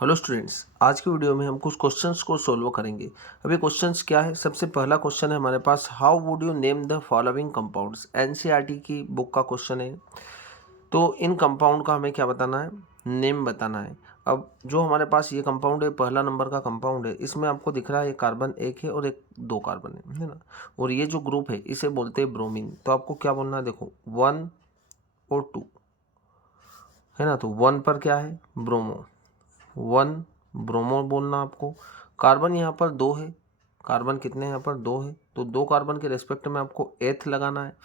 Hello students, आज की video में हम कुछ क्वेश्चंस को सोल्व करेंगे। अभी क्वेश्चंस क्या है, सबसे पहला क्वेश्चन है हमारे पास, how would you name the following compounds. NCERT की बुक का क्वेश्चन है। तो इन कंपाउंड का हमें क्या बताना है, नेम बताना है। अब जो हमारे पास ये कंपाउंड है, पहला नंबर का कंपाउंड है, इसमें आपको दिख रहा है एक कार्बन एक है और एक दो कार्बन है ना। और ये जो ग्रुप है इसे बोलते हैं ब्रोमीन। तो आपको क्या बोलना है, देखो 1 और 2 है ना। तो 1 पर क्या है, ब्रोमो, 1 ब्रोमो बोलना आपको। कार्बन यहाँ पर 2 है, कार्बन कितने यहाँ पर 2 है, तो 2 कार्बन के रेस्पेक्ट में आपको एथ लगाना है।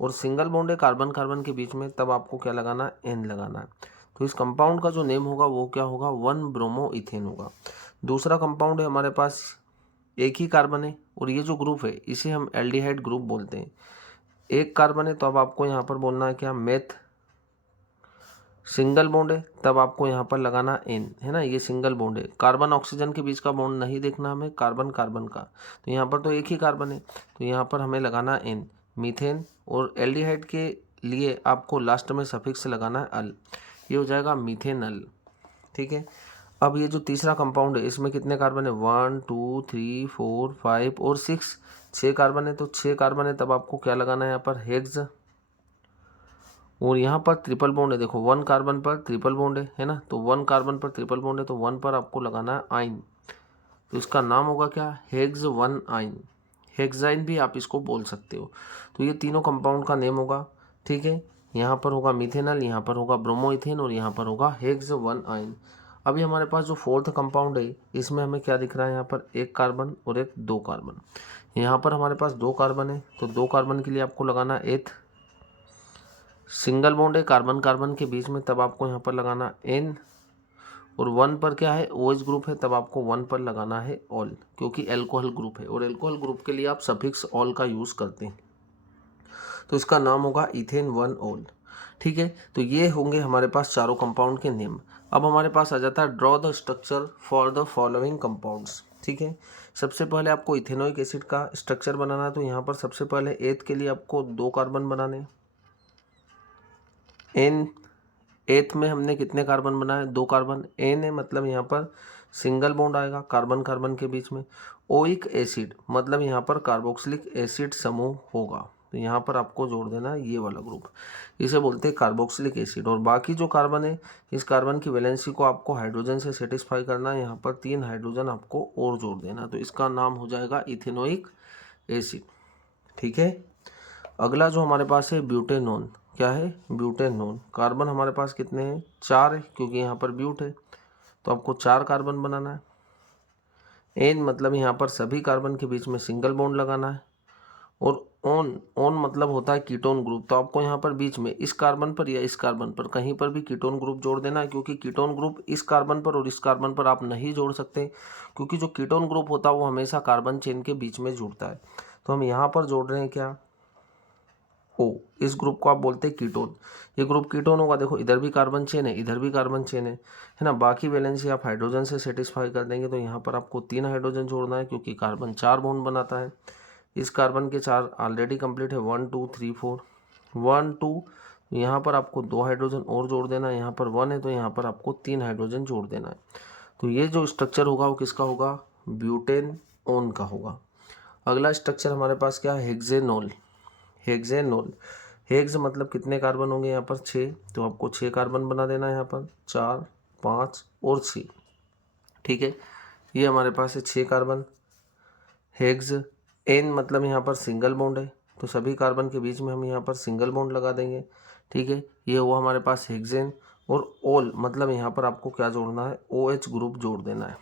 और सिंगल बॉन्ड है कार्बन कार्बन के बीच में, तब आपको क्या लगाना है, एन लगाना है। तो इस कंपाउंड का जो नेम होगा वो क्या होगा, 1 ब्रोमो इथेन होगा। दूसरा कंपाउंड है हमारे पास, एक ही कार्बन है और ये जो ग्रुप है इसे हम एल्डिहाइड ग्रुप बोलते हैं। एक कार्बन है तो अब आपको यहाँ पर बोलना है क्या, मेथ। सिंगल बॉन्ड है तब आपको यहाँ पर लगाना एन, है ना। ये सिंगल बॉन्ड है, कार्बन ऑक्सीजन के बीच का बॉन्ड नहीं देखना हमें, कार्बन कार्बन का। तो यहाँ पर तो एक ही कार्बन है तो यहाँ पर हमें लगाना एन, मीथेन। और एल्डिहाइड के लिए आपको लास्ट में सफिक्स लगाना है अल, ये हो जाएगा मीथेनल। ठीक है। अब ये जो तीसरा कंपाउंड है इसमें कितने कार्बन है, 1 2 3 4 5 और 6, 6 कार्बन है। तो 6 कार्बन है तब आपको क्या लगाना है यहाँ पर, हेक्स। और यहाँ पर ट्रिपल बॉन्ड है, देखो 1 कार्बन पर ट्रिपल बॉन्ड है ना। तो 1 कार्बन पर ट्रिपल बॉन्ड है तो 1 पर आपको लगाना है आइन। तो इसका नाम होगा क्या, हेक्स 1 आइन, हेक्साइन भी आप इसको बोल सकते हो। तो ये तीनों कंपाउंड का नेम होगा। ठीक है। यहाँ पर होगा मिथेनल, यहाँ पर होगा ब्रोमोइथेन और यहाँ पर होगा हेक्स 1 आइन। अभी हमारे पास जो फोर्थ कंपाउंड है इसमें हमें क्या दिख रहा है, यहाँ पर एक कार्बन और एक दो कार्बन। यहाँ पर हमारे पास 2 कार्बन है तो 2 कार्बन के लिए आपको लगाना एथ। सिंगल बॉन्ड है कार्बन कार्बन के बीच में, तब आपको यहाँ पर लगाना एन। और 1 पर क्या है, OH ग्रुप है, तब आपको 1 पर लगाना है ऑल, क्योंकि एल्कोहल ग्रुप है और एल्कोहल ग्रुप के लिए आप सफिक्स ऑल का यूज़ करते हैं। तो इसका नाम होगा इथेन 1 ऑल। ठीक है। तो ये होंगे हमारे पास चारों कंपाउंड के नेम। अब हमारे पास आ जाता है draw the structure for the following compounds. ठीक है। सबसे पहले आपको इथेनोइक एसिड का स्ट्रक्चर बनाना है। तो यहाँ पर सबसे पहले एथ के लिए आपको 2 कार्बन बनाने, एन एथ में हमने कितने कार्बन बनाए, 2 कार्बन। एन है मतलब यहाँ पर सिंगल बॉन्ड आएगा कार्बन कार्बन के बीच में। ओइक एसिड मतलब यहाँ पर कार्बोक्सिलिक एसिड समूह होगा, तो यहाँ पर आपको जोड़ देना है ये वाला ग्रुप, इसे बोलते हैं कार्बोक्सिलिक एसिड। और बाकी जो कार्बन है, इस कार्बन की वैलेंसी को आपको हाइड्रोजन से सेटिस्फाई करना है, यहाँ पर 3 हाइड्रोजन आपको और जोड़ देना, तो इसका नाम हो जाएगा इथेनोइक एसिड। ठीक है। अगला जो हमारे पास है ब्यूटेनॉन, क्या है, ब्यूटेनॉन। कार्बन हमारे पास कितने हैं, 4 है, क्योंकि यहाँ पर ब्यूट है तो आपको 4 कार्बन बनाना है। एन मतलब यहाँ पर सभी कार्बन के बीच में सिंगल बॉन्ड लगाना है। और ऑन ऑन मतलब होता है कीटोन ग्रुप, तो आपको यहाँ पर बीच में इस कार्बन पर या इस कार्बन पर कहीं पर भी कीटोन ग्रुप जोड़ देना है, क्योंकि कीटोन ग्रुप इस कार्बन पर और इस कार्बन पर आप नहीं जोड़ सकते, क्योंकि जो कीटोन ग्रुप होता है वो हमेशा कार्बन चेन के बीच में जुड़ता है। तो हम यहाँ पर जोड़ रहे हैं क्या, ओ, इस ग्रुप को आप बोलते हैं कीटोन। ये ग्रुप कीटोन होगा, देखो इधर भी कार्बन चेन है, इधर भी कार्बन चेन है ना। बाकी वैलेंसी आप हाइड्रोजन से सेटिस्फाई कर देंगे, तो यहाँ पर आपको 3 हाइड्रोजन जोड़ना है, क्योंकि कार्बन 4 बॉन्ड बनाता है। इस कार्बन के 4 ऑलरेडी कंप्लीट है, 1 2 3 4, 1 2, यहाँ पर आपको 2 हाइड्रोजन और जोड़ देना है। यहाँ पर 1 है तो यहाँ पर आपको 3 हाइड्रोजन जोड़ देना है। तो ये जो स्ट्रक्चर होगा वो किसका होगा, ब्यूटेनॉन का होगा। अगला स्ट्रक्चर हमारे पास क्या है, हेक्सेनॉल। हेक्सेनॉल, हेक्स मतलब कितने कार्बन होंगे यहाँ पर, 6, तो आपको 6 कार्बन बना देना है, यहाँ पर 4 5 और 6। ठीक है। ये हमारे पास है 6 कार्बन। हेक्स एन मतलब यहाँ पर सिंगल बॉन्ड है, तो सभी कार्बन के बीच में हम यहाँ पर सिंगल बॉन्ड लगा देंगे। ठीक है। ये हुआ हमारे पास हेक्सेन। और ऑल मतलब यहाँ पर आपको क्या जोड़ना है, OH ग्रुप जोड़ देना है।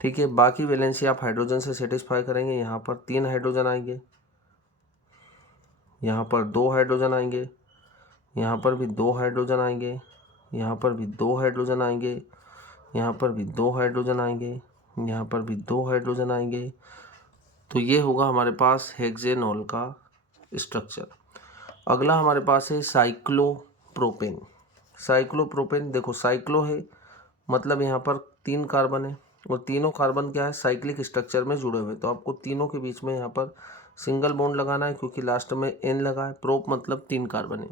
ठीक है। बाकी वैलेंसी आप हाइड्रोजन से सेटिस्फाई करेंगे, यहाँ पर 3 हाइड्रोजन आएंगे, यहाँ पर 2 हाइड्रोजन आएंगे, यहाँ पर भी 2 हाइड्रोजन आएंगे, यहाँ पर भी 2 हाइड्रोजन आएंगे, यहाँ पर भी 2 हाइड्रोजन आएंगे, यहाँ पर भी 2 हाइड्रोजन आएंगे। तो ये होगा हमारे पास हेक्सेनॉल का स्ट्रक्चर। अगला हमारे पास है साइक्लोप्रोपेन। साइक्लोप्रोपेन, देखो साइक्लो है मतलब यहाँ पर 3 कार्बन है और तीनों कार्बन क्या है, साइक्लिक स्ट्रक्चर में जुड़े हुए, तो आपको तीनों के बीच में यहाँ पर सिंगल बॉन्ड लगाना है, क्योंकि लास्ट में एन लगा है। प्रोप मतलब 3 कार्बन है।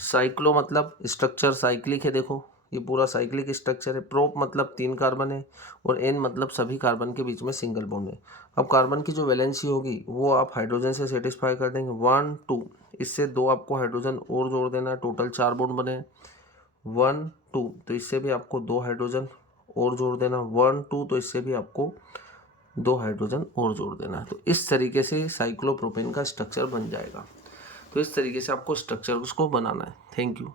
साइक्लो मतलब स्ट्रक्चर साइक्लिक है, देखो ये पूरा साइक्लिक स्ट्रक्चर है। प्रोप मतलब 3 कार्बन है और एन मतलब सभी कार्बन के बीच में सिंगल बॉन्ड है। अब कार्बन की जो वैलेंसी होगी वो आप हाइड्रोजन से सेटिस्फाई कर देंगे 1 2, इससे 2 आपको हाइड्रोजन और जोड़ देना है, टोटल 4 बॉन्ड बने 1 2, तो इससे भी आपको 2 हाइड्रोजन और जोड़ देना 1 2, तो इससे भी आपको 2 हाइड्रोजन और जोड़ देना है। तो इस तरीके से साइक्लोप्रोपेन का स्ट्रक्चर बन जाएगा। तो इस तरीके से आपको स्ट्रक्चर उसको बनाना है। Thank you.